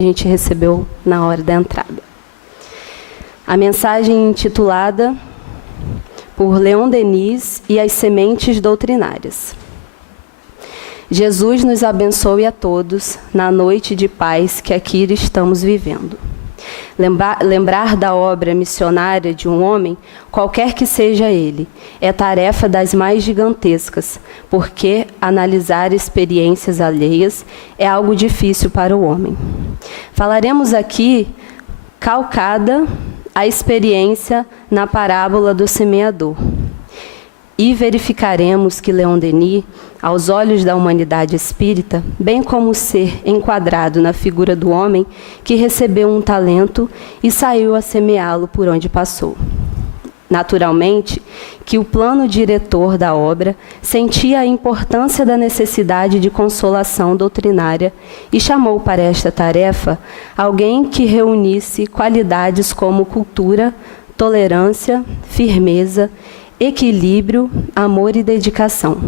a gente recebeu na hora da entrada. A mensagem intitulada por Leon Denis e as sementes doutrinárias. Jesus nos abençoe a todos na noite de paz que aqui estamos vivendo. Lembrar da obra missionária de um homem, qualquer que seja ele, é tarefa das mais gigantescas, porque analisar experiências alheias é algo difícil para o homem. Falaremos aqui calcada a experiência na parábola do semeador. E verificaremos que Leon Denis, aos olhos da humanidade espírita, bem como o ser enquadrado na figura do homem que recebeu um talento e saiu a semeá-lo por onde passou. Naturalmente, que o plano diretor da obra sentia a importância da necessidade de consolação doutrinária e chamou para esta tarefa alguém que reunisse qualidades como cultura, tolerância, firmeza, equilíbrio, amor e dedicação.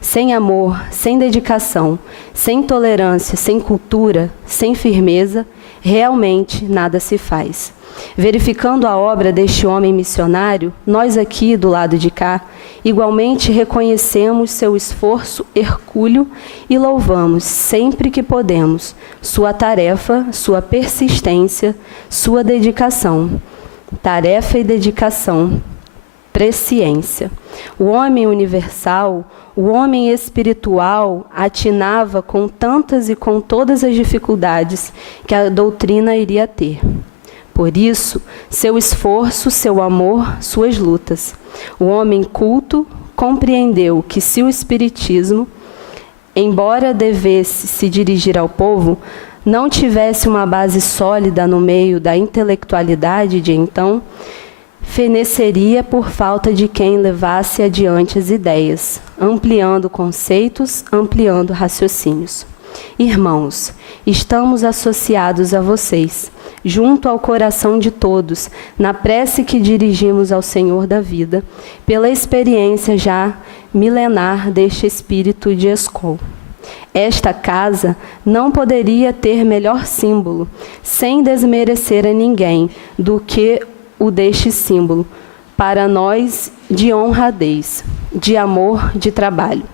Sem amor, sem dedicação, sem tolerância, sem cultura, sem firmeza, realmente nada se faz. Verificando a obra deste homem missionário, nós aqui do lado de cá, igualmente reconhecemos seu esforço hercúleo e louvamos, sempre que podemos, sua tarefa, sua persistência, sua dedicação. Tarefa e dedicação. Presciência. O homem universal, o homem espiritual, atinava com tantas e com todas as dificuldades que a doutrina iria ter. Por isso, seu esforço, seu amor, suas lutas. O homem culto compreendeu que se o Espiritismo, embora devesse se dirigir ao povo, não tivesse uma base sólida no meio da intelectualidade de então, feneceria por falta de quem levasse adiante as ideias, ampliando conceitos, ampliando raciocínios. Irmãos, estamos associados a vocês, junto ao coração de todos, na prece que dirigimos ao Senhor da vida, pela experiência já milenar deste espírito de Escol. Esta casa não poderia ter melhor símbolo, sem desmerecer a ninguém, do que o deste símbolo, para nós de honradez, de amor, de trabalho.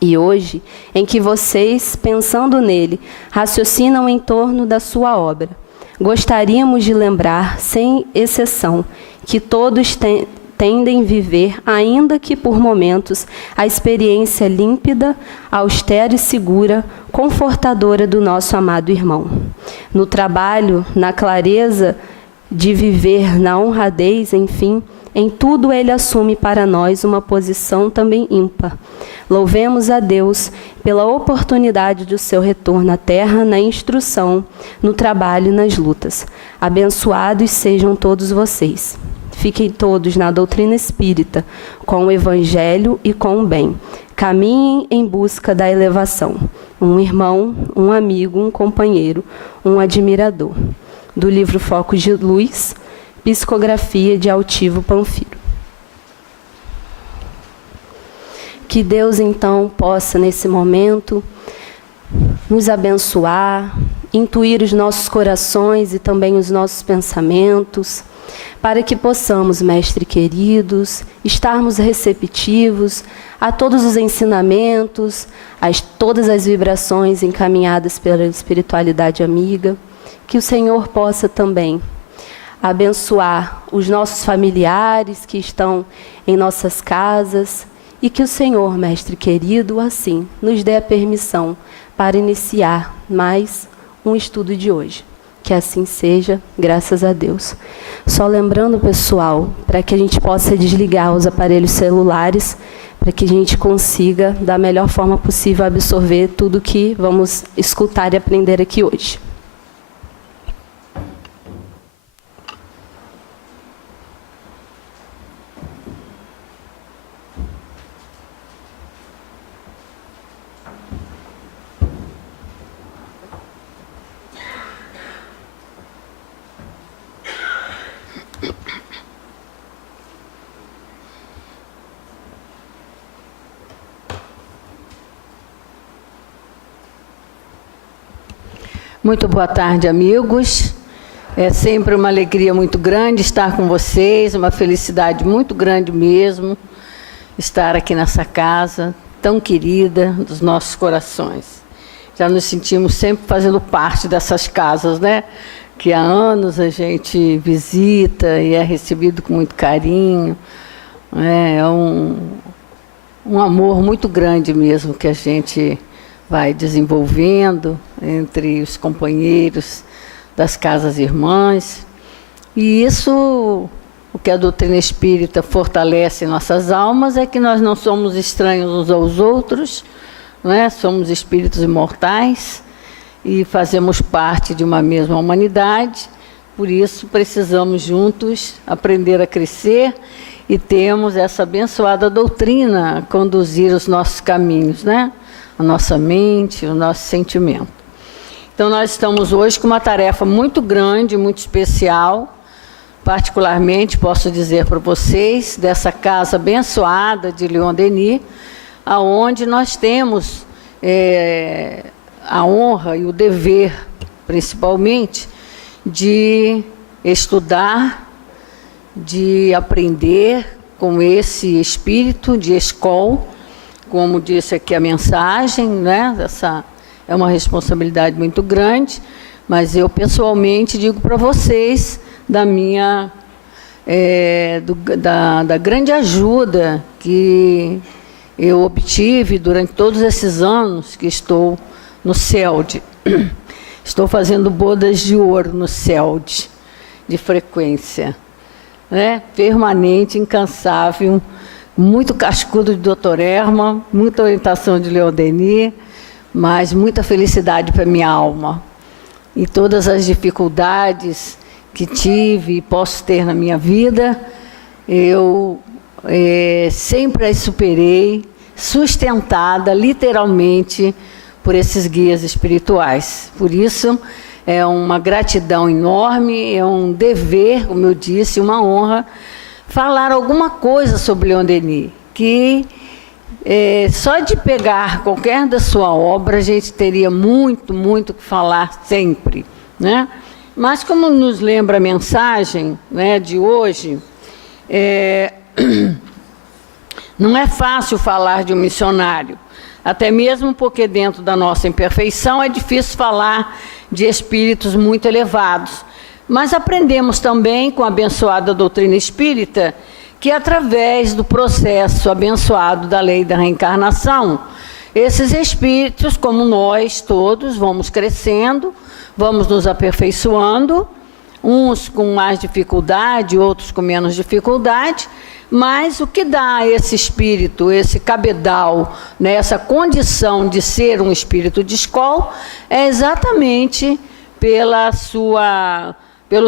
E hoje, em que vocês, pensando nele, raciocinam em torno da sua obra, gostaríamos de lembrar, sem exceção, que todos tendem a viver, ainda que por momentos, a experiência límpida, austera e segura, confortadora do nosso amado irmão. No trabalho, na clareza de viver, na honradez, enfim, em tudo ele assume para nós uma posição também ímpar. Louvemos a Deus pela oportunidade do seu retorno à terra, na instrução, no trabalho e nas lutas. Abençoados sejam todos vocês. Fiquem todos na doutrina espírita, com o Evangelho e com o bem. Caminhem em busca da elevação. Um irmão, um amigo, um companheiro, um admirador. Do livro Focos de Luz, Psicografia de Altivo Panfiro. Que Deus, então, possa, nesse momento, nos abençoar, intuir os nossos corações e também os nossos pensamentos, para que possamos, Mestre queridos, estarmos receptivos a todos os ensinamentos, a todas as vibrações encaminhadas pela espiritualidade amiga, que o Senhor possa também abençoar os nossos familiares que estão em nossas casas e que o Senhor, Mestre querido, assim, nos dê a permissão para iniciar mais um estudo de hoje. Que assim seja, graças a Deus. Só lembrando, pessoal, para que a gente possa desligar os aparelhos celulares, para que a gente consiga, da melhor forma possível, absorver tudo que vamos escutar e aprender aqui hoje. Muito boa tarde, amigos. É sempre uma alegria muito grande estar com vocês, uma felicidade muito grande mesmo estar aqui nessa casa tão querida dos nossos corações. Já nos sentimos sempre fazendo parte dessas casas, né? Que há anos a gente visita e é recebido com muito carinho. É um amor muito grande mesmo que a gente vai desenvolvendo entre os companheiros das casas irmãs. E isso, o que a doutrina espírita fortalece em nossas almas, é que nós não somos estranhos uns aos outros, não é? Somos espíritos imortais e fazemos parte de uma mesma humanidade. Por isso, precisamos juntos aprender a crescer e temos essa abençoada doutrina a conduzir os nossos caminhos, né? A nossa mente, o nosso sentimento. Então, nós estamos hoje com uma tarefa muito grande, muito especial, particularmente, posso dizer para vocês, dessa casa abençoada de Leon Denis, aonde nós temos a honra e o dever, principalmente, de estudar, de aprender com esse espírito de escola, como disse aqui a mensagem, né? Essa é uma responsabilidade muito grande, mas eu pessoalmente digo para vocês da minha da grande ajuda que eu obtive durante todos esses anos que estou no CELD. Estou fazendo bodas de ouro no CELD, de frequência, né? Permanente, incansável, muito cascudo de Dr. Erma, muita orientação de Leon Denis, mas muita felicidade para minha alma. E todas as dificuldades que tive e posso ter na minha vida, eu sempre as superei, sustentada literalmente por esses guias espirituais. Por isso, é uma gratidão enorme, é um dever, como eu disse, uma honra, falar alguma coisa sobre Leon Denis, que só de pegar qualquer da sua obra, a gente teria muito, muito que falar sempre, né? Mas como nos lembra a mensagem, né, de hoje, não é fácil falar de um missionário, até mesmo porque dentro da nossa imperfeição é difícil falar de espíritos muito elevados. Mas aprendemos também com a abençoada doutrina espírita que através do processo abençoado da lei da reencarnação, esses espíritos, como nós todos, vamos crescendo, vamos nos aperfeiçoando, uns com mais dificuldade, outros com menos dificuldade, mas o que dá a esse espírito, esse cabedal, né, essa condição de ser um espírito de escola, é exatamente pelo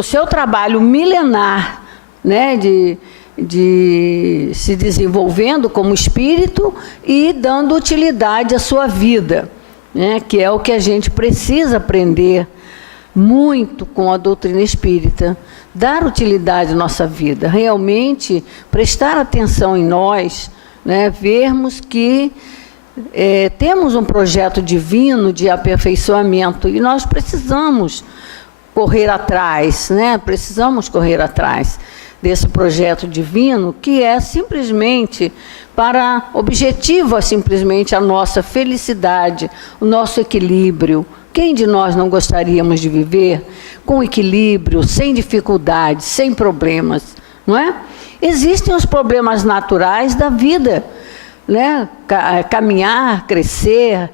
seu trabalho milenar, né, de se desenvolvendo como espírito e dando utilidade à sua vida, né, que é o que a gente precisa aprender muito com a doutrina espírita, dar utilidade à nossa vida, realmente prestar atenção em nós, né, vermos que temos um projeto divino de aperfeiçoamento e nós precisamos correr atrás, né, precisamos correr atrás desse projeto divino que é simplesmente objetiva simplesmente a nossa felicidade, o nosso equilíbrio. Quem de nós não gostaríamos de viver com equilíbrio, sem dificuldades, sem problemas, não é? Existem os problemas naturais da vida, né? Caminhar, crescer,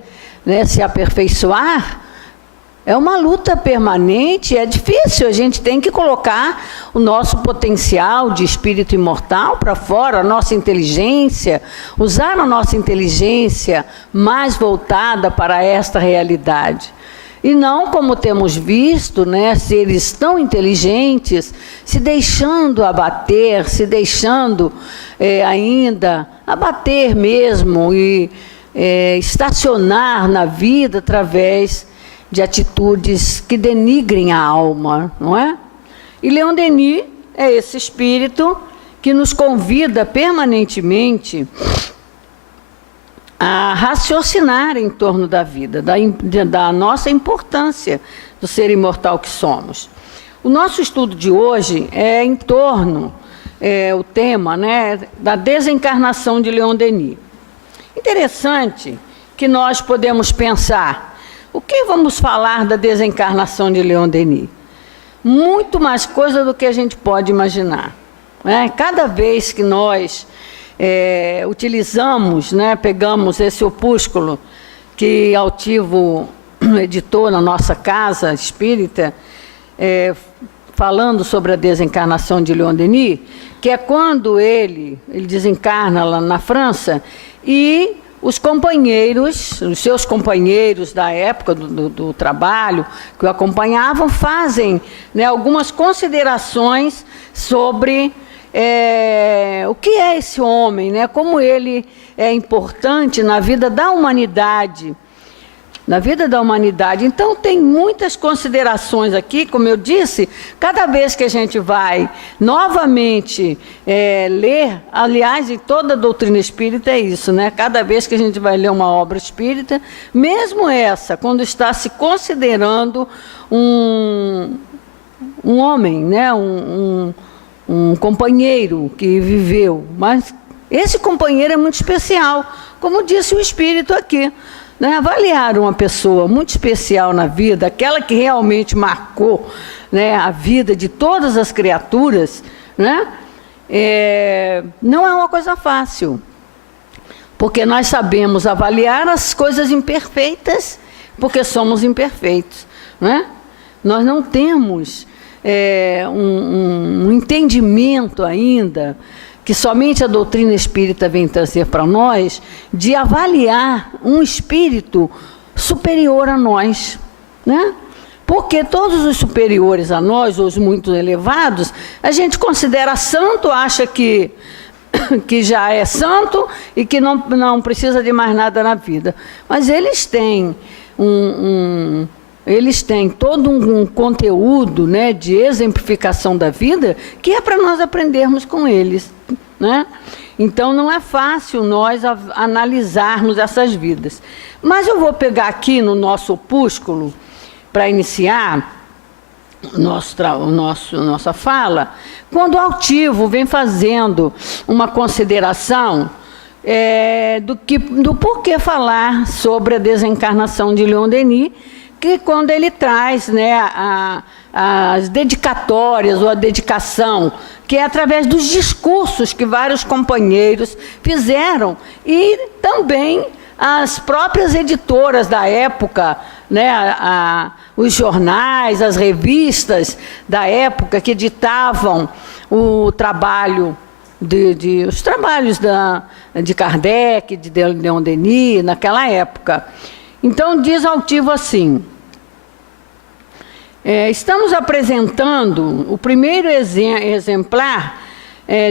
né? Se aperfeiçoar, é uma luta permanente, é difícil, a gente tem que colocar o nosso potencial de espírito imortal para fora, a nossa inteligência, usar a nossa inteligência mais voltada para esta realidade. E não como temos visto, né, seres tão inteligentes se deixando abater, se deixando ainda abater mesmo e estacionar na vida através de atitudes que denigrem a alma, não é? E Leon Denis é esse espírito que nos convida permanentemente a a raciocinar em torno da vida, da nossa importância do ser imortal que somos. O nosso estudo de hoje é em torno, o tema, né, da desencarnação de Leon Denis. Interessante que nós podemos pensar, o que vamos falar da desencarnação de Leon Denis? Muito mais coisa do que a gente pode imaginar. Né? Cada vez que nós utilizamos, né, pegamos esse opúsculo que Altivo editou na nossa casa espírita, falando sobre a desencarnação de Leon Denis, que é quando ele desencarna lá na França e os seus companheiros da época do trabalho que o acompanhavam fazem, né, algumas considerações sobre o que é esse homem, né, como ele é importante na vida da humanidade. Então, tem muitas considerações aqui, como eu disse, cada vez que a gente vai novamente ler, aliás, em toda a doutrina espírita é isso, né? Cada vez que a gente vai ler uma obra espírita, mesmo essa, quando está se considerando um homem, né? um companheiro que viveu, mas esse companheiro é muito especial, como disse o Espírito aqui. Né, avaliar uma pessoa muito especial na vida, aquela que realmente marcou, né, a vida de todas as criaturas, né, não é uma coisa fácil, porque nós sabemos avaliar as coisas imperfeitas, porque somos imperfeitos. Né? Nós não temos um entendimento ainda, que somente a doutrina espírita vem trazer para nós, de avaliar um espírito superior a nós. Né? Porque todos os superiores a nós, os muito elevados, a gente considera santo, acha que já é santo e que não precisa de mais nada na vida. Mas eles têm todo um conteúdo, né, de exemplificação da vida que é para nós aprendermos com eles. Né? Então, não é fácil nós analisarmos essas vidas. Mas eu vou pegar aqui no nosso opúsculo, para iniciar nossa fala, quando o Altivo vem fazendo uma consideração do porquê falar sobre a desencarnação de Leon Denis, que quando ele traz, né, as dedicatórias ou a dedicação, que é através dos discursos que vários companheiros fizeram, e também as próprias editoras da época, né, os jornais, as revistas da época que editavam o trabalho os trabalhos de Kardec, de Leon Denis, naquela época. Então, diz Altivo assim: estamos apresentando o primeiro exemplar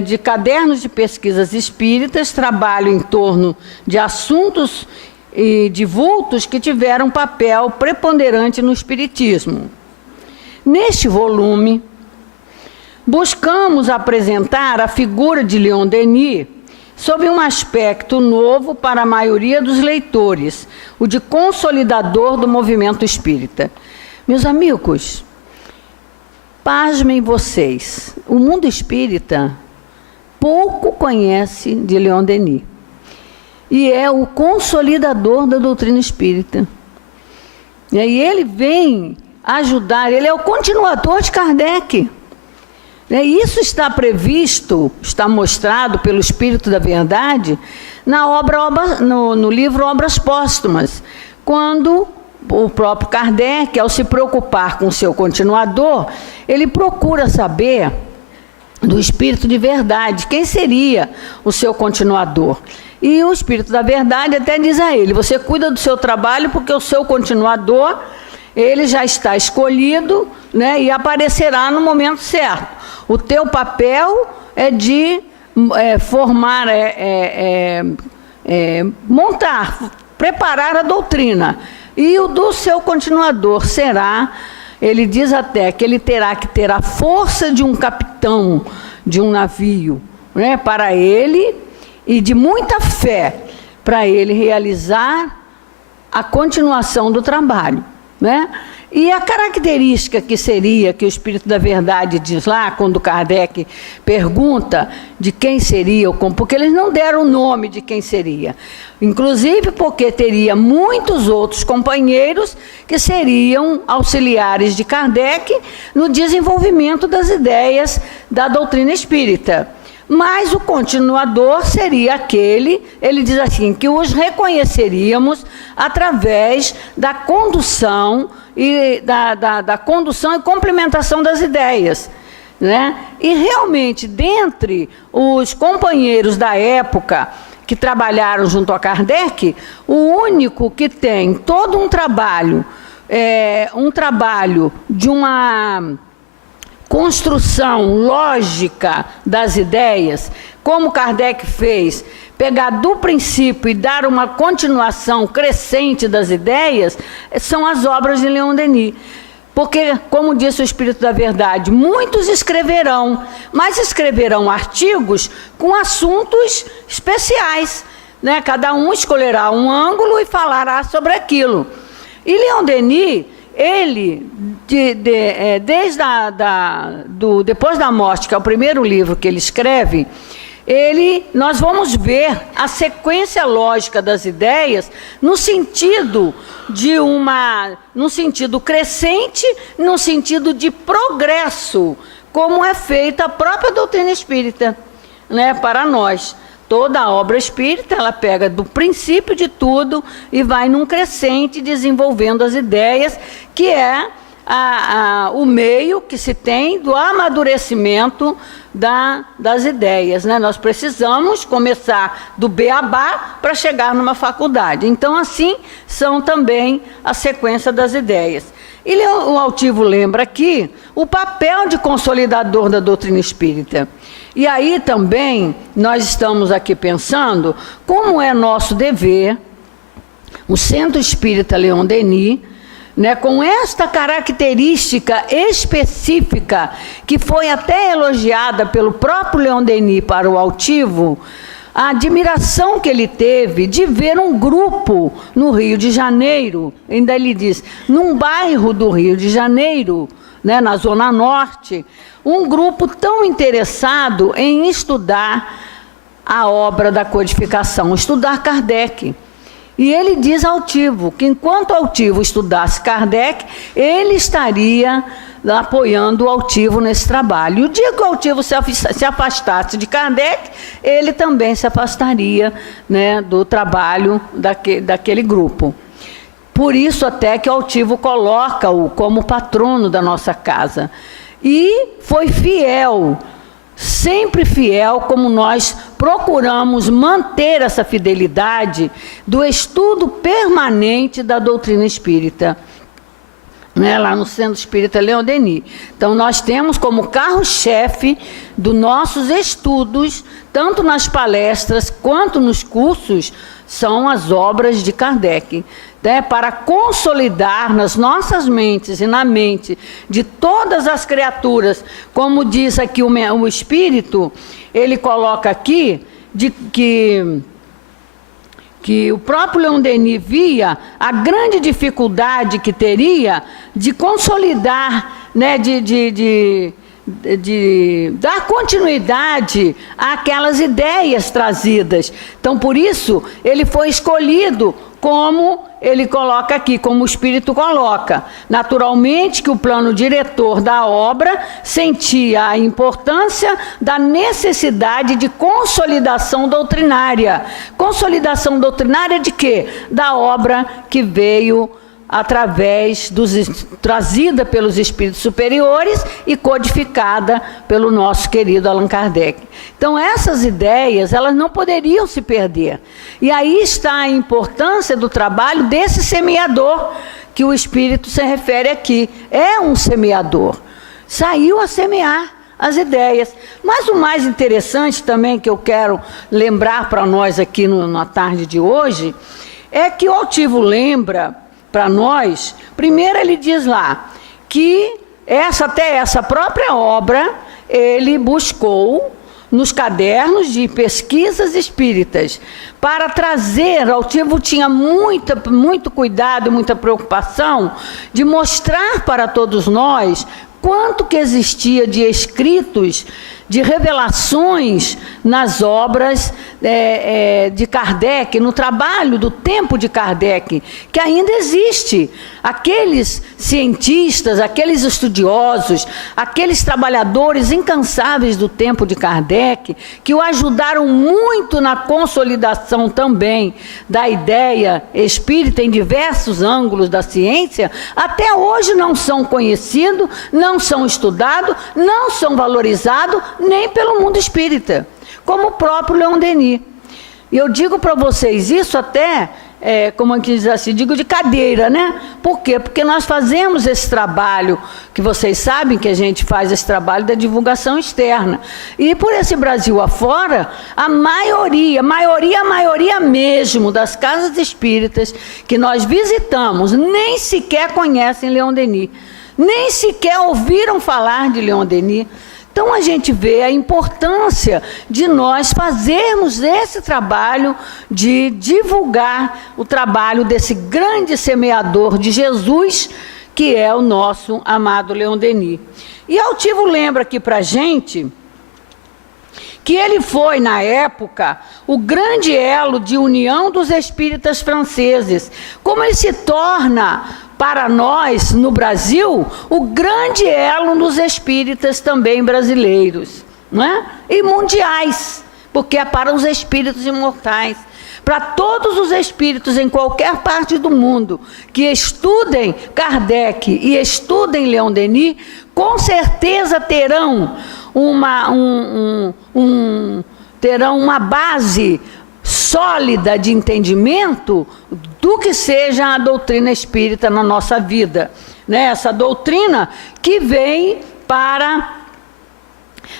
de Cadernos de Pesquisas Espíritas, trabalho em torno de assuntos e de vultos que tiveram papel preponderante no Espiritismo. Neste volume, buscamos apresentar a figura de Leon Denis sob um aspecto novo para a maioria dos leitores, o de consolidador do movimento espírita. Meus amigos, pasmem vocês, o mundo espírita pouco conhece de Leon Denis, e é o consolidador da doutrina espírita. E aí ele vem ajudar, ele é o continuador de Kardec. Isso está previsto, está mostrado pelo Espírito da Verdade no livro Obras Póstumas, quando o próprio Kardec, ao se preocupar com o seu continuador, ele procura saber do Espírito de Verdade quem seria o seu continuador. E o Espírito da Verdade até diz a ele: você cuida do seu trabalho porque o seu continuador, ele já está escolhido, né, e aparecerá no momento certo. O teu papel é de formar, montar, preparar a doutrina. E o do seu continuador será, ele diz até que ele terá que ter a força de um capitão de um navio, né, para ele, e de muita fé, para ele realizar a continuação do trabalho, né? E a característica que seria, que o Espírito da Verdade diz lá, quando Kardec pergunta de quem seria, porque eles não deram o nome de quem seria, inclusive porque teria muitos outros companheiros que seriam auxiliares de Kardec no desenvolvimento das ideias da doutrina espírita. Mas o continuador seria aquele, ele diz assim, que os reconheceríamos através da condução e da condução e complementação das ideias, né? E realmente, dentre os companheiros da época que trabalharam junto a Kardec, o único que tem todo um trabalho de uma construção lógica das ideias, como Kardec fez, pegar do princípio e dar uma continuação crescente das ideias, são as obras de Leon Denis. Porque, como disse o Espírito da Verdade, muitos escreverão, mas escreverão artigos com assuntos especiais, né? Cada um escolherá um ângulo e falará sobre aquilo. E Leon Denis, ele, depois da morte, que é o primeiro livro que ele escreve, nós vamos ver a sequência lógica das ideias no sentido crescente, no sentido de progresso, como é feita a própria doutrina espírita, né, para nós. Toda a obra espírita, ela pega do princípio de tudo e vai num crescente desenvolvendo as ideias, que é o meio que se tem do amadurecimento das ideias, né? Nós precisamos começar do beabá para chegar numa faculdade. Então, assim, são também a sequência das ideias. E o Altivo lembra aqui o papel de consolidador da doutrina espírita. E aí também nós estamos aqui pensando como é nosso dever, o Centro Espírita Leon Denis, né, com esta característica específica, que foi até elogiada pelo próprio Leon Denis para o Altivo, a admiração que ele teve de ver um grupo no Rio de Janeiro, ainda ele diz, num bairro do Rio de Janeiro, né, na Zona Norte, um grupo tão interessado em estudar a obra da codificação, estudar Kardec. E ele diz ao Altivo que enquanto o Altivo estudasse Kardec, ele estaria apoiando o Altivo nesse trabalho. E o dia que o Altivo se afastasse de Kardec, ele também se afastaria, né, do trabalho daquele grupo. Por isso até que o Altivo coloca-o como patrono da nossa casa. E foi fiel, sempre fiel, como nós procuramos manter essa fidelidade do estudo permanente da doutrina espírita, né, lá no Centro Espírita Leon Denis. Então, nós temos como carro-chefe dos nossos estudos, tanto nas palestras quanto nos cursos, são as obras de Kardec, né, para consolidar nas nossas mentes e na mente de todas as criaturas, como diz aqui o Espírito, ele coloca aqui, que o próprio Leon Denis via a grande dificuldade que teria de consolidar, né, de dar continuidade àquelas ideias trazidas. Então, por isso, ele foi escolhido, como ele coloca aqui, como o Espírito coloca. Naturalmente que o plano diretor da obra sentia a importância da necessidade de consolidação doutrinária. Consolidação doutrinária de quê? Da obra que veio trazida pelos espíritos superiores e codificada pelo nosso querido Allan Kardec. Então, essas ideias, elas não poderiam se perder. E aí está a importância do trabalho desse semeador, que o Espírito se refere aqui. É um semeador. Saiu a semear as ideias. Mas o mais interessante também, que eu quero lembrar para nós aqui na tarde de hoje, é que o Altivo lembra para nós, primeiro ele diz lá, que até essa própria obra, ele buscou nos cadernos de pesquisas espíritas, para trazer, Altivo tinha muito cuidado, muita preocupação de mostrar para todos nós quanto que existia de escritos, de revelações nas obras de Kardec, no trabalho do tempo de Kardec, que ainda existe. Aqueles cientistas, aqueles estudiosos, aqueles trabalhadores incansáveis do tempo de Kardec, que o ajudaram muito na consolidação também da ideia espírita em diversos ângulos da ciência, até hoje não são conhecidos, não são estudados, não são valorizados, nem pelo mundo espírita, como o próprio Leon Denis. E eu digo para vocês isso até, como aqui diz assim, digo de cadeira, né? Por quê? Porque nós fazemos esse trabalho, que vocês sabem que a gente faz esse trabalho da divulgação externa. E por esse Brasil afora, a maioria mesmo das casas espíritas que nós visitamos, nem sequer conhecem Leon Denis, nem sequer ouviram falar de Leon Denis. Então a gente vê a importância de nós fazermos esse trabalho de divulgar o trabalho desse grande semeador de Jesus, que é o nosso amado Leon Denis. E Altivo lembra aqui para a gente que ele foi, na época, o grande elo de união dos espíritas franceses. Como ele se torna, para nós, no Brasil, o grande elo dos espíritas também brasileiros, não é? E mundiais, porque é para os espíritos imortais. Para todos os espíritos em qualquer parte do mundo que estudem Kardec e estudem Leon Denis, com certeza terão uma base sólida de entendimento do que seja a doutrina espírita na nossa vida, né? Essa doutrina que vem para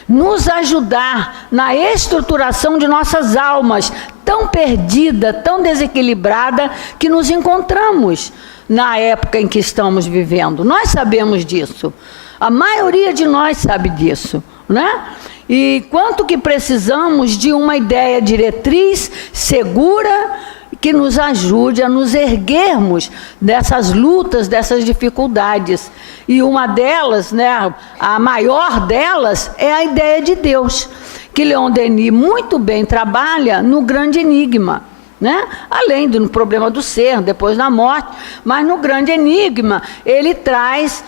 nos ajudar na estruturação de nossas almas, tão perdida, tão desequilibrada, que nos encontramos na época em que estamos vivendo. Nós sabemos disso, a maioria de nós sabe disso, né? E quanto que precisamos de uma ideia diretriz segura que nos ajude a nos erguermos dessas lutas, dessas dificuldades. E uma delas, né, a maior delas, é a ideia de Deus, que Leon Denis muito bem trabalha no grande enigma, né? Além do problema do ser, depois da morte, mas no grande enigma ele traz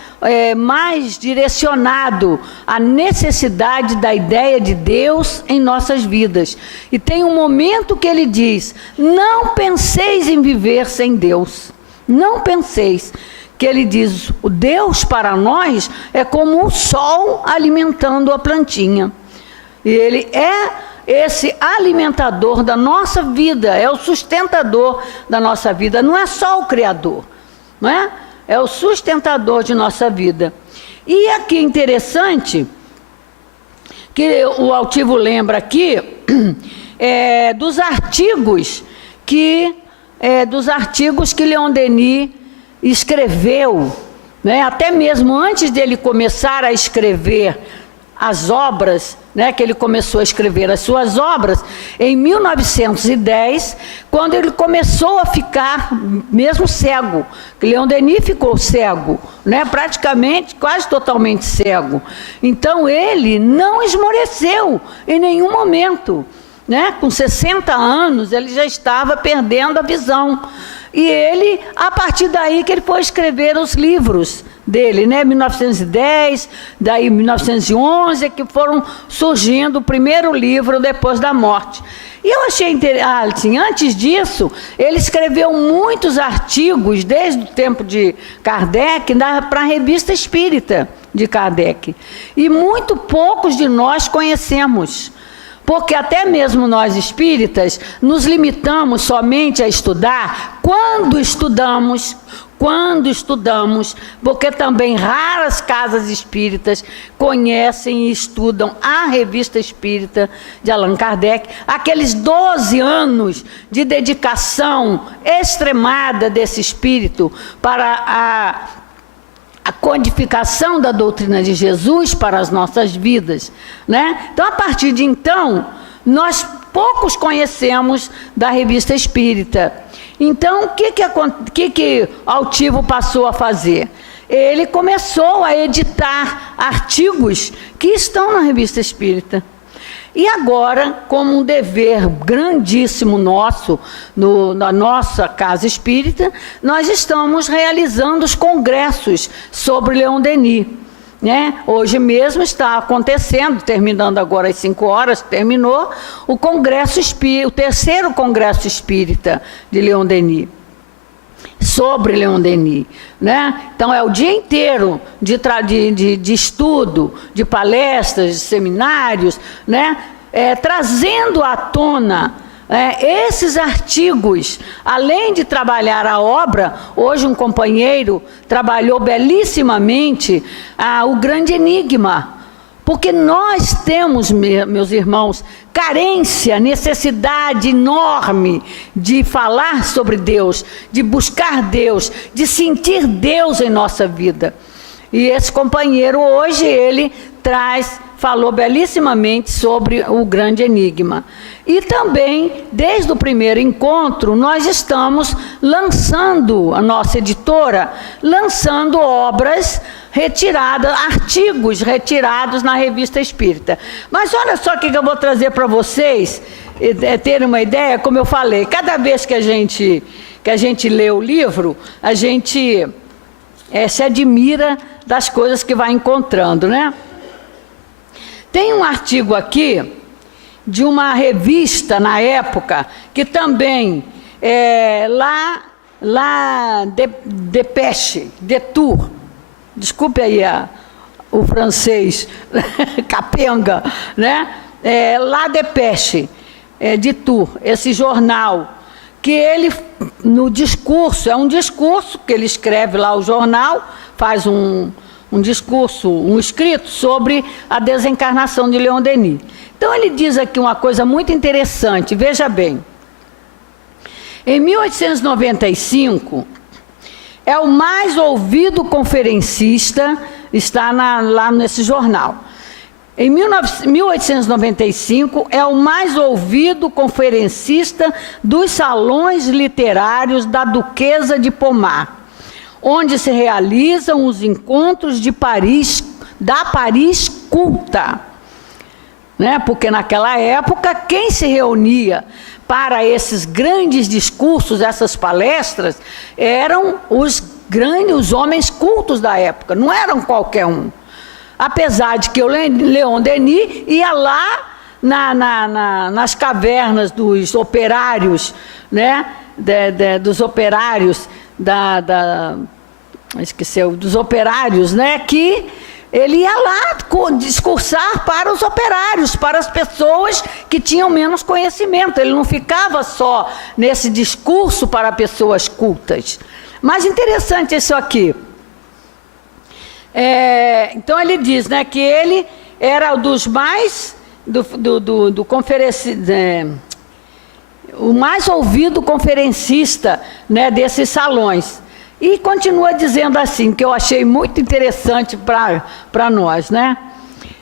mais direcionado a necessidade da ideia de Deus em nossas vidas. E tem um momento que ele diz: não penseis em viver sem Deus, não penseis. Que ele diz: o Deus para nós é como o sol alimentando a plantinha, e ele é esse alimentador da nossa vida, é o sustentador da nossa vida, não é só o Criador, não é? É o sustentador de nossa vida. E aqui interessante, que o Altivo lembra aqui, dos artigos que Leon Denis escreveu, né? Até mesmo antes dele começar a escrever as obras, né, que ele começou a escrever as suas obras, em 1910, quando ele começou a ficar mesmo cego. Leon Denis ficou cego, né, praticamente, quase totalmente cego. Então ele não esmoreceu em nenhum momento, né? Com 60 anos ele já estava perdendo a visão. E ele, a partir daí que ele foi escrever os livros dele, né? 1910, daí 1911, que foram surgindo o primeiro livro depois da morte. E eu achei interessante, antes disso, ele escreveu muitos artigos, desde o tempo de Kardec, para a Revista Espírita de Kardec. E muito poucos de nós conhecemos. Porque até mesmo nós espíritas nos limitamos somente a estudar quando estudamos, porque também raras casas espíritas conhecem e estudam a Revista Espírita de Allan Kardec, aqueles 12 anos de dedicação extremada desse espírito para a a codificação da doutrina de Jesus para as nossas vidas, né? Então, a partir de então, nós poucos conhecemos da Revista Espírita. Então, o que Altivo passou a fazer? Ele começou a editar artigos que estão na Revista Espírita. E agora, como um dever grandíssimo nosso, na nossa Casa Espírita, nós estamos realizando os congressos sobre Leon Denis, né? Hoje mesmo está acontecendo, terminando agora às 5 horas, terminou, o terceiro Congresso Espírita de Leon Denis, sobre Leon Denis, né? Então é o dia inteiro de estudo, de palestras, de seminários, né? Trazendo à tona esses artigos. Além de trabalhar a obra, hoje um companheiro trabalhou belíssimamente o grande enigma, porque nós temos, meus irmãos, carência, necessidade enorme de falar sobre Deus, de buscar Deus, de sentir Deus em nossa vida. E esse companheiro hoje, ele falou belíssimamente sobre o grande enigma. E também, desde o primeiro encontro, nós estamos lançando, a nossa editora, lançando obras retiradas, artigos retirados na Revista Espírita. Mas olha só o que eu vou trazer para vocês, terem uma ideia, como eu falei, cada vez que a gente lê o livro, a gente se admira das coisas que vai encontrando, né? Tem um artigo aqui de uma revista na época que também Detour, desculpe aí o francês capenga, né? La Dépêche de Tours, esse jornal, que ele, no discurso, é um discurso que ele escreve lá, o jornal, faz um discurso, um escrito sobre a desencarnação de Leon Denis. Então ele diz aqui uma coisa muito interessante, veja bem. Em 1895, é o mais ouvido conferencista, está lá nesse jornal. Em 1895, é o mais ouvido conferencista dos salões literários da Duquesa de Pommard, onde se realizam os encontros da Paris culta, né? Porque naquela época, quem se reunia para esses grandes discursos, essas palestras, eram os homens cultos da época, não eram qualquer um. Apesar de que o Leon Denis ia lá nas cavernas dos operários, né? Dos operários dos operários, né? Que ele ia lá discursar para os operários, para as pessoas que tinham menos conhecimento. Ele não ficava só nesse discurso para pessoas cultas. Mas interessante isso aqui. Então ele diz, né, que ele era dos mais o mais ouvido conferencista, né, desses salões. E continua dizendo assim, que eu achei muito interessante para nós, né?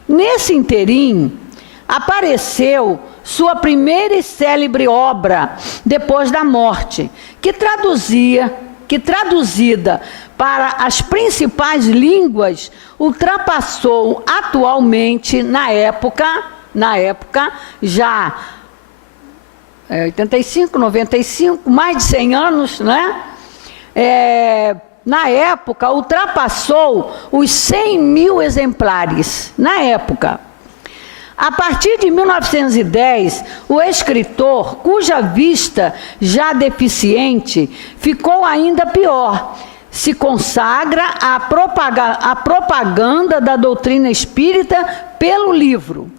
Nesse interim, apareceu sua primeira e célebre obra, Depois da Morte, que traduzida para as principais línguas, ultrapassou atualmente, na época já 85, 95, mais de 100 anos, né? Na época, ultrapassou os 100 mil exemplares, na época. A partir de 1910, o escritor, cuja vista já deficiente, ficou ainda pior, se consagra à propaganda da doutrina espírita pelo livro.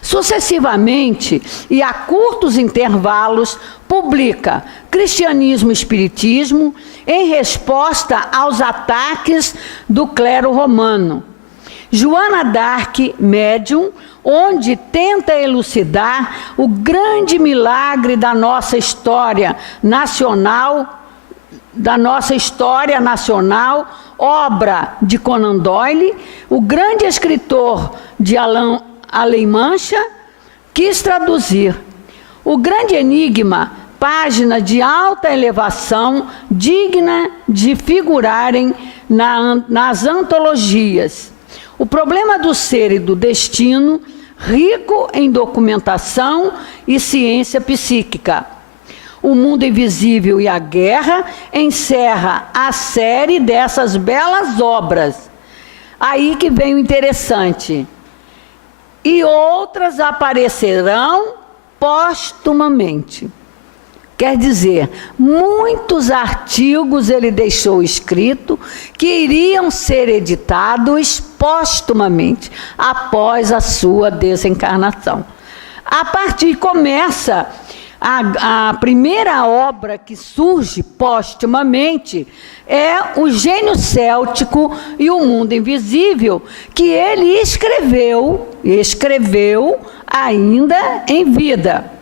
Sucessivamente, e a curtos intervalos, publica Cristianismo e Espiritismo em resposta aos ataques do clero romano. Joana d'Arc, médium, onde tenta elucidar o grande milagre da nossa história nacional, obra de Conan Doyle, o grande escritor de Alain Mancha quis traduzir. O grande enigma, página de alta elevação, digna de figurarem nas antologias. O problema do ser e do destino, rico em documentação e ciência psíquica. O Mundo Invisível e a Guerra encerra a série dessas belas obras. Aí que vem o interessante. E outras aparecerão póstumamente. Quer dizer, muitos artigos ele deixou escrito que iriam ser editados póstumamente, após a sua desencarnação. A partir começa a primeira obra que surge póstumamente é O Gênio Céltico e o Mundo Invisível, que ele escreveu ainda em vida.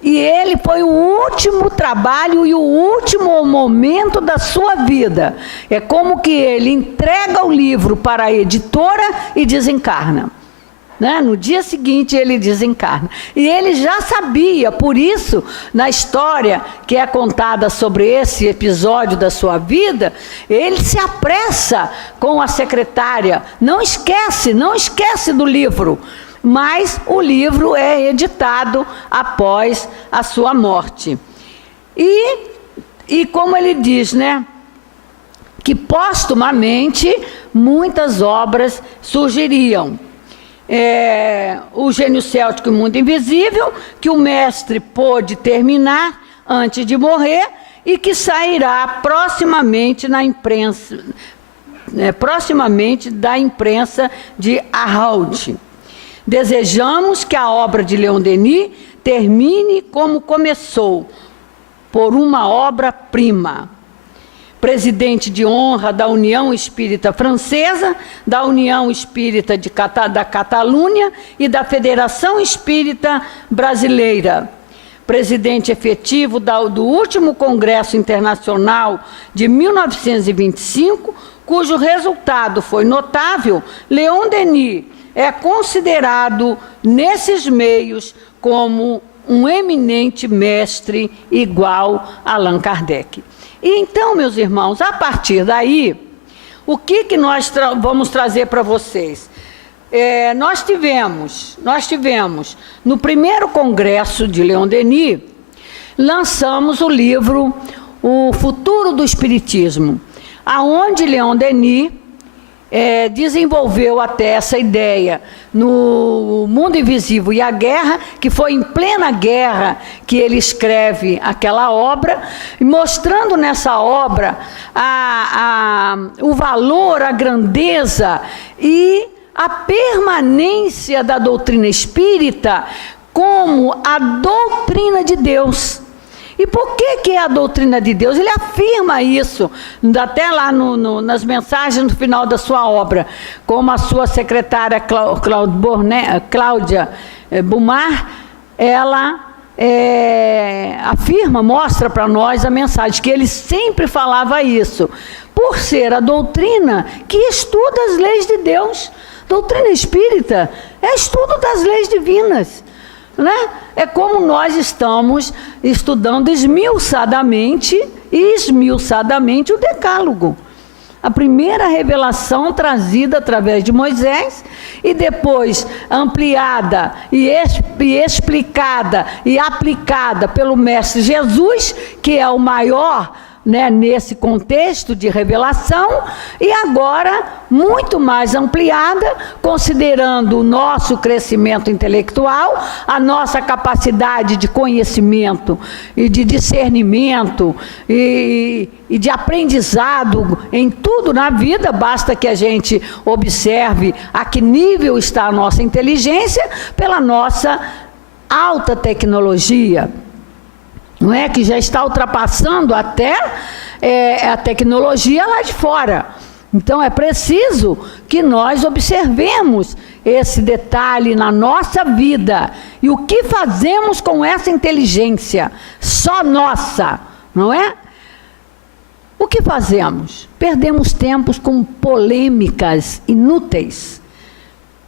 E ele foi o último trabalho e o último momento da sua vida. É como que ele entrega o livro para a editora e desencarna. Né? No dia seguinte ele desencarna. E ele já sabia, por isso, na história que é contada sobre esse episódio da sua vida, ele se apressa com a secretária. Não esquece do livro. Mas o livro é editado após a sua morte. E como ele diz, né, que póstumamente muitas obras surgiriam. O Gênio Céltico e o Mundo Invisível, que o mestre pôde terminar antes de morrer e que sairá proximamente na imprensa, proximamente da imprensa de Arraud. Desejamos que a obra de Leon Denis termine como começou, por uma obra-prima. Presidente de honra da União Espírita Francesa, da União Espírita da Catalunha e da Federação Espírita Brasileira. Presidente efetivo do último Congresso Internacional de 1925, cujo resultado foi notável, Leon Denis é considerado, nesses meios, como um eminente mestre igual a Allan Kardec. E então, meus irmãos, a partir daí, o que nós vamos trazer para vocês? Nós tivemos, no primeiro congresso de Leon Denis, lançamos o livro O Futuro do Espiritismo, aonde Leon Denis desenvolveu até essa ideia no Mundo Invisível e a Guerra, que foi em plena guerra que ele escreve aquela obra, mostrando nessa obra o valor, a grandeza e a permanência da doutrina espírita como a doutrina de Deus. E por que é a doutrina de Deus? Ele afirma isso, até lá nas mensagens no final da sua obra, como a sua secretária Cláudia Bumar, ela afirma, mostra para nós a mensagem, que ele sempre falava isso, por ser a doutrina que estuda as leis de Deus. Doutrina espírita é estudo das leis divinas. Né? É como nós estamos estudando esmiuçadamente o Decálogo. A primeira revelação trazida através de Moisés e depois ampliada e explicada e aplicada pelo Mestre Jesus, que é o maior, né, nesse contexto de revelação, e agora muito mais ampliada, considerando o nosso crescimento intelectual, a nossa capacidade de conhecimento e de discernimento e de aprendizado em tudo na vida. Basta que a gente observe a que nível está a nossa inteligência pela nossa alta tecnologia. Não é? Que já está ultrapassando até a tecnologia lá de fora. Então é preciso que nós observemos esse detalhe na nossa vida. E o que fazemos com essa inteligência? Só nossa, não é? O que fazemos? Perdemos tempos com polêmicas inúteis,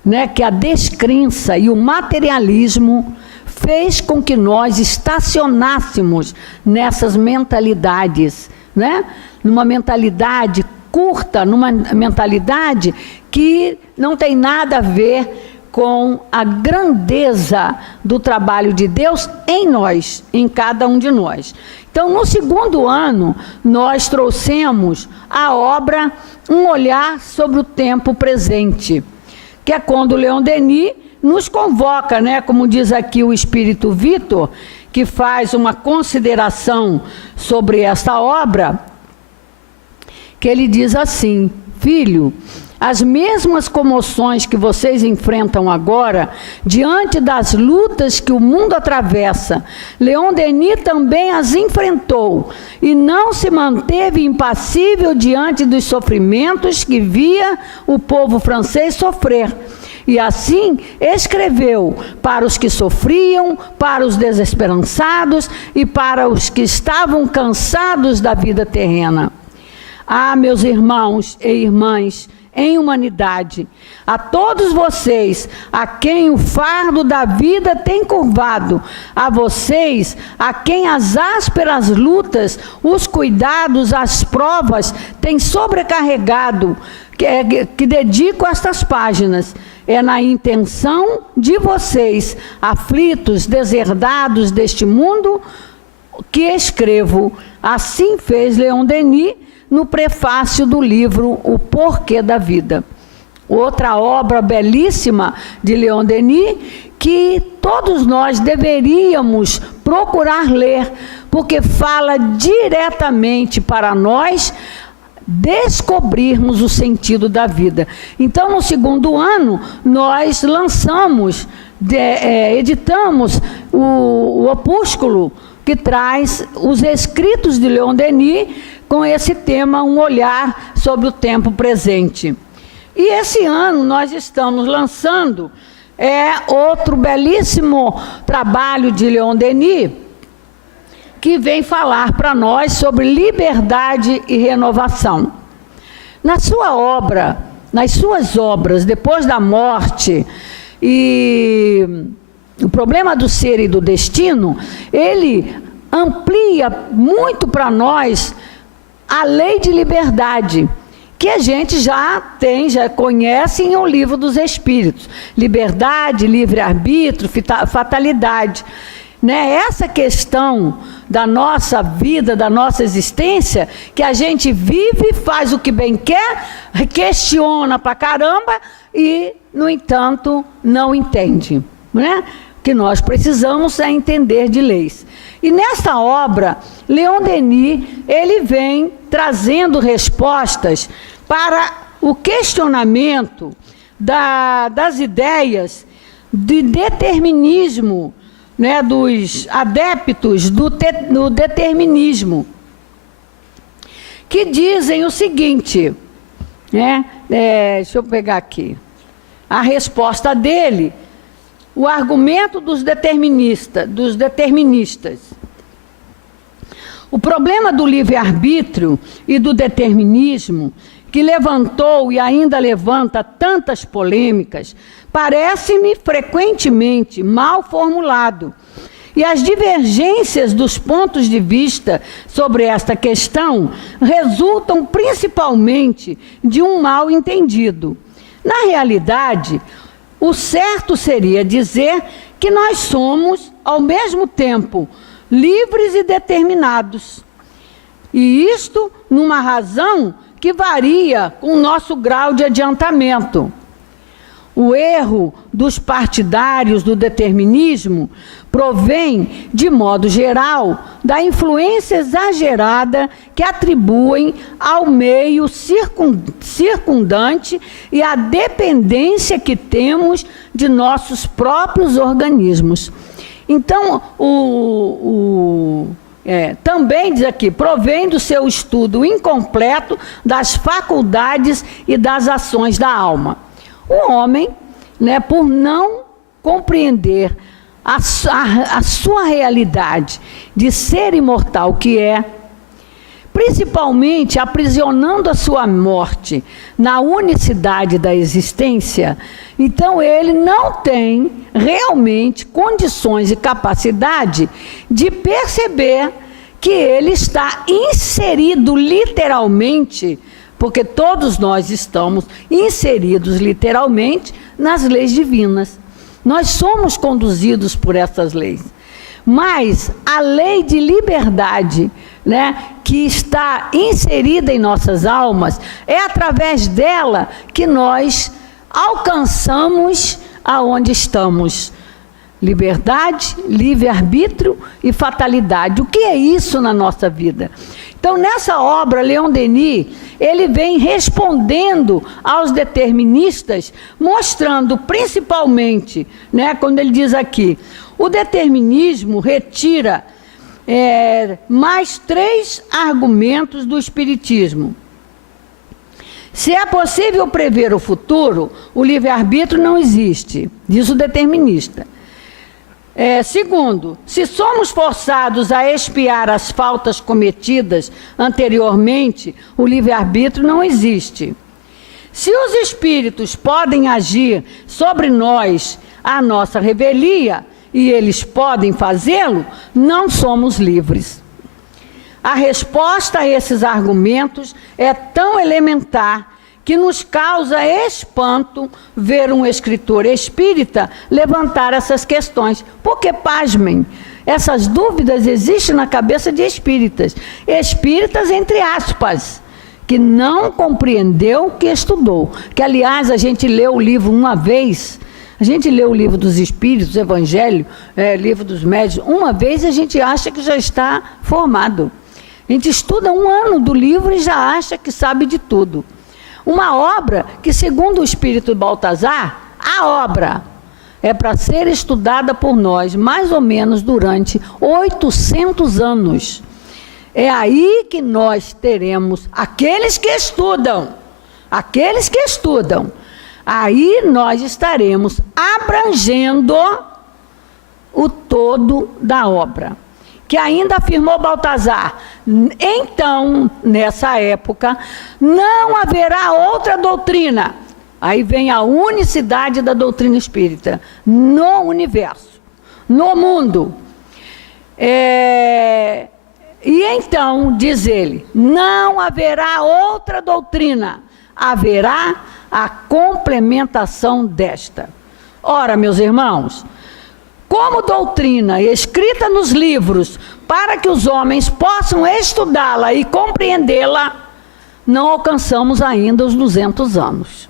né? Que a descrença e o materialismo fez com que nós estacionássemos nessas mentalidades, né? Numa mentalidade curta, numa mentalidade que não tem nada a ver com a grandeza do trabalho de Deus em nós, em cada um de nós. Então, no segundo ano, nós trouxemos a obra Um Olhar sobre o Tempo Presente, que é quando o Leon Denis nos convoca, né, como diz aqui o Espírito Vitor, que faz uma consideração sobre esta obra, que ele diz assim: filho, as mesmas comoções que vocês enfrentam agora, diante das lutas que o mundo atravessa, Leon Denis também as enfrentou e não se manteve impassível diante dos sofrimentos que via o povo francês sofrer. E assim escreveu para os que sofriam, para os desesperançados e para os que estavam cansados da vida terrena. Ah, meus irmãos e irmãs, em humanidade, a todos vocês, a quem o fardo da vida tem curvado, a vocês, a quem as ásperas lutas, os cuidados, as provas têm sobrecarregado, que dedico estas páginas, é na intenção de vocês, aflitos, deserdados deste mundo, que escrevo. Assim fez Leon Denis no prefácio do livro O Porquê da Vida. Outra obra belíssima de Leon Denis, que todos nós deveríamos procurar ler, porque fala diretamente para nós descobrirmos o sentido da vida. Então, no segundo ano, nós lançamos, editamos o opúsculo que traz os escritos de Leon Denis, com esse tema, Um Olhar sobre o Tempo Presente. E esse ano nós estamos lançando outro belíssimo trabalho de Leon Denis, que vem falar para nós sobre liberdade e renovação. Na sua obra, nas suas obras, Depois da Morte e O Problema do Ser e do Destino, ele amplia muito para nós a lei de liberdade, que a gente já conhece em O Livro dos Espíritos. Liberdade, livre-arbítrio, fatalidade. Né? Essa questão da nossa vida, da nossa existência, que a gente vive, faz o que bem quer, questiona pra caramba e, no entanto, não entende. Né? O que nós precisamos é entender de leis. E nessa obra, Leon Denis, ele vem trazendo respostas para o questionamento das ideias de determinismo, né, dos adeptos do determinismo, que dizem o seguinte, né, deixa eu pegar aqui, a resposta dele, o argumento dos deterministas. O problema do livre-arbítrio e do determinismo, que levantou e ainda levanta tantas polêmicas, parece-me frequentemente mal formulado. E as divergências dos pontos de vista sobre esta questão resultam principalmente de um mal entendido. Na realidade, o certo seria dizer que nós somos, ao mesmo tempo, livres e determinados. E isto numa razão que varia com o nosso grau de adiantamento. O erro dos partidários do determinismo provém, de modo geral, da influência exagerada que atribuem ao meio circundante e à dependência que temos de nossos próprios organismos. Então, também diz aqui, provém do seu estudo incompleto das faculdades e das ações da alma. O homem, né, por não compreender a sua realidade de ser imortal que é, principalmente aprisionando a sua morte na unicidade da existência, então ele não tem realmente condições e capacidade de perceber que ele está inserido literalmente, porque todos nós estamos inseridos literalmente nas leis divinas. Nós somos conduzidos por essas leis. Mas a lei de liberdade, né, que está inserida em nossas almas, é através dela que nós alcançamos aonde estamos. Liberdade, livre-arbítrio e fatalidade. O que é isso na nossa vida? Então, nessa obra, Leon Denis, ele vem respondendo aos deterministas, mostrando principalmente, né, quando ele diz aqui, o determinismo retira mais 3 argumentos do espiritismo. Se é possível prever o futuro, o livre-arbítrio não existe, diz o determinista. Segundo, se somos forçados a expiar as faltas cometidas anteriormente, o livre-arbítrio não existe. Se os espíritos podem agir sobre nós a nossa revelia, e eles podem fazê-lo, não somos livres. A resposta a esses argumentos é tão elementar que nos causa espanto ver um escritor espírita levantar essas questões. Porque, pasmem, essas dúvidas existem na cabeça de espíritas. Espíritas, entre aspas, que não compreendeu o que estudou. Que, aliás, a gente leu o livro uma vez, a gente lê o livro dos Espíritos, Evangelho, livro dos Médiuns, uma vez a gente acha que já está formado. A gente estuda 1 ano do livro e já acha que sabe de tudo. Uma obra que, segundo o Espírito Baltazar, a obra é para ser estudada por nós mais ou menos durante 800 anos. É aí que nós teremos aqueles que estudam, aí nós estaremos abrangendo o todo da obra. Que ainda afirmou Baltazar, então, nessa época, não haverá outra doutrina. Aí vem a unicidade da doutrina espírita, no universo, no mundo. E então, diz ele, não haverá outra doutrina, haverá a complementação desta. Ora, meus irmãos, como doutrina escrita nos livros para que os homens possam estudá-la e compreendê-la, não alcançamos ainda os 200 anos.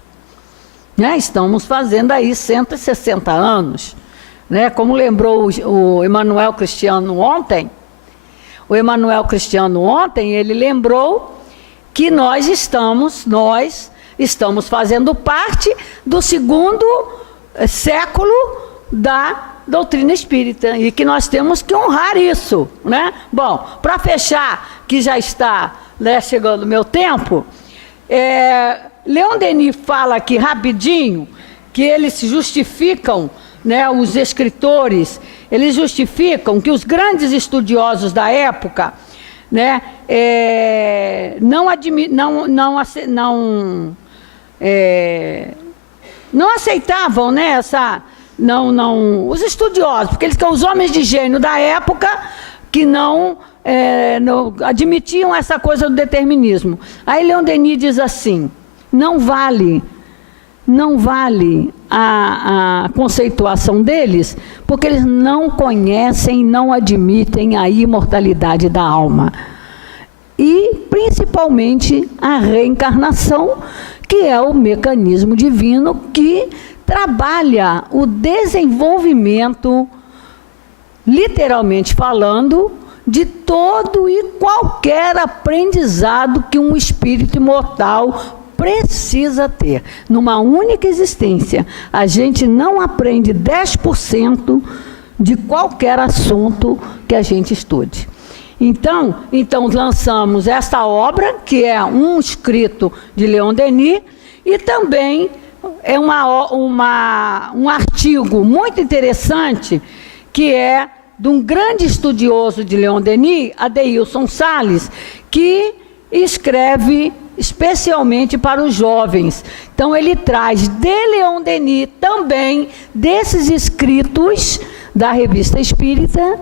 Né? Estamos fazendo aí 160 anos. Né? Como lembrou o Emanuel Cristiano ontem, ele lembrou que nós estamos fazendo parte do 2º século da doutrina espírita, e que nós temos que honrar isso, né? Bom, para fechar, que já está, né, chegando o meu tempo, Leon Denis fala aqui rapidinho, que eles justificam, né, os escritores, eles justificam que os grandes estudiosos da época, né, não aceitavam, né, os estudiosos, porque os homens de gênio da época que não admitiam essa coisa do determinismo. Aí Leon Denis diz assim, não vale a conceituação deles, porque eles não conhecem, não admitem a imortalidade da alma. E, principalmente, a reencarnação, que é o mecanismo divino que trabalha o desenvolvimento, literalmente falando, de todo e qualquer aprendizado que um espírito imortal precisa ter. Numa única existência, a gente não aprende 10% de qualquer assunto que a gente estude. Então lançamos esta obra, que é um escrito de Leon Denis, e também é um artigo muito interessante, que é de um grande estudioso de Leon Denis, Adeilson Salles, que escreve especialmente para os jovens. Então ele traz de Leon Denis também, desses escritos da Revista Espírita,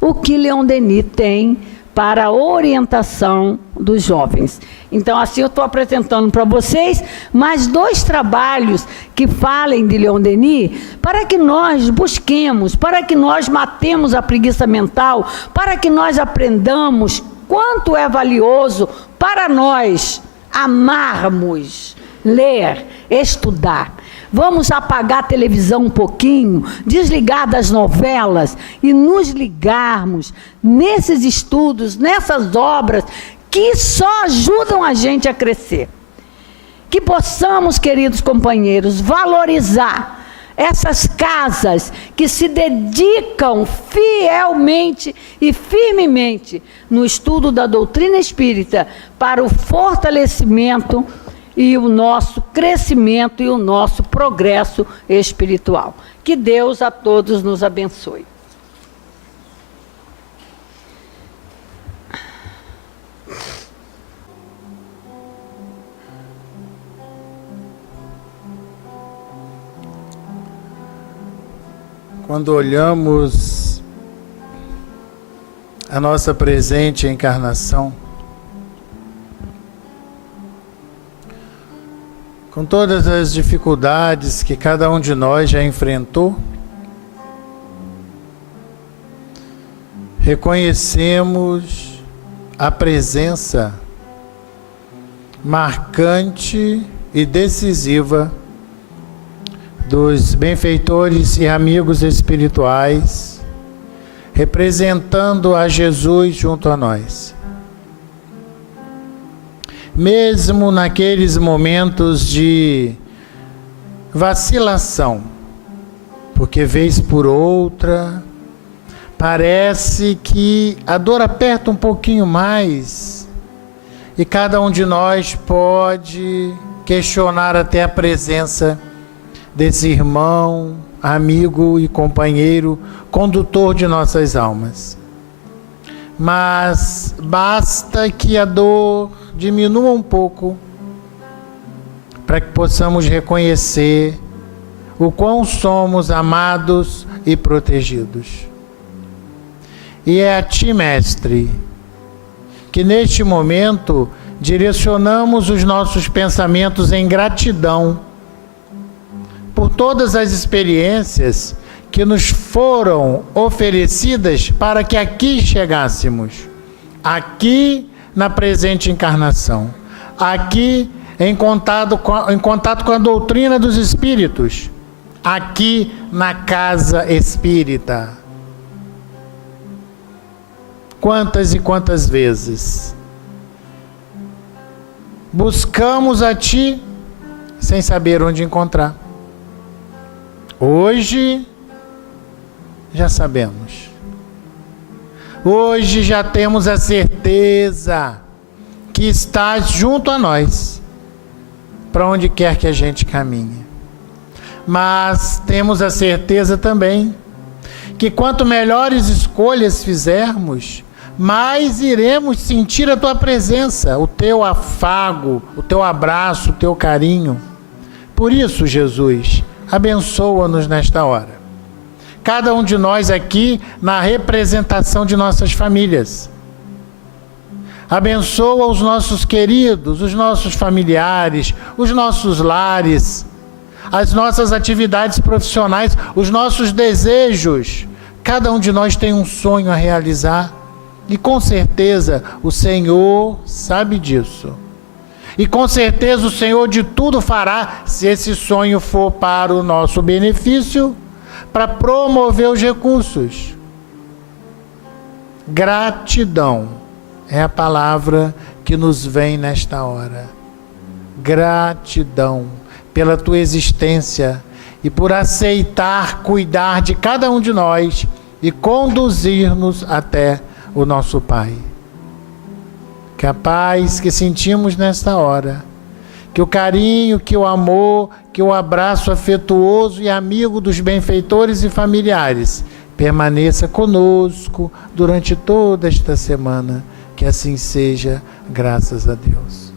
o que Leon Denis tem para a orientação dos jovens. Então, assim, eu estou apresentando para vocês mais 2 trabalhos que falem de Leon Denis, para que nós busquemos, para que nós matemos a preguiça mental, para que nós aprendamos quanto é valioso para nós amarmos ler, estudar. Vamos apagar a televisão um pouquinho, desligar das novelas e nos ligarmos nesses estudos, nessas obras que só ajudam a gente a crescer. Que possamos, queridos companheiros, valorizar essas casas que se dedicam fielmente e firmemente no estudo da doutrina espírita para o fortalecimento e o nosso crescimento e o nosso progresso espiritual. Que Deus a todos nos abençoe. Quando olhamos a nossa presente encarnação, com todas as dificuldades que cada um de nós já enfrentou, reconhecemos a presença marcante e decisiva dos benfeitores e amigos espirituais, representando a Jesus junto a nós. Mesmo naqueles momentos de vacilação, porque vez por outra, parece que a dor aperta um pouquinho mais, e cada um de nós pode questionar até a presença desse irmão, amigo e companheiro, condutor de nossas almas. Mas basta que a dor diminua um pouco para que possamos reconhecer o quão somos amados e protegidos. E é a Ti, Mestre, que neste momento direcionamos os nossos pensamentos em gratidão por todas as experiências que nos foram oferecidas para que aqui chegássemos, aqui na presente encarnação, aqui em contato com a doutrina dos espíritos, aqui na casa espírita. Quantas e quantas vezes buscamos a Ti sem saber onde encontrar. Hoje já sabemos. Hoje já temos a certeza que estás junto a nós, para onde quer que a gente caminhe. Mas temos a certeza também que quanto melhores escolhas fizermos, mais iremos sentir a Tua presença, o Teu afago, o Teu abraço, o Teu carinho. Por isso, Jesus, abençoa-nos nesta hora. Cada um de nós aqui na representação de nossas famílias. Abençoa os nossos queridos, os nossos familiares, os nossos lares, as nossas atividades profissionais, os nossos desejos. Cada um de nós tem um sonho a realizar e com certeza o Senhor sabe disso. E com certeza o Senhor de tudo fará se esse sonho for para o nosso benefício, para promover os recursos. Gratidão é a palavra que nos vem nesta hora. Gratidão pela Tua existência e por aceitar cuidar de cada um de nós e conduzir-nos até o nosso Pai. Que a paz que sentimos nesta hora, que o carinho, que o amor, que o abraço afetuoso e amigo dos benfeitores e familiares permaneça conosco durante toda esta semana. Que assim seja, graças a Deus.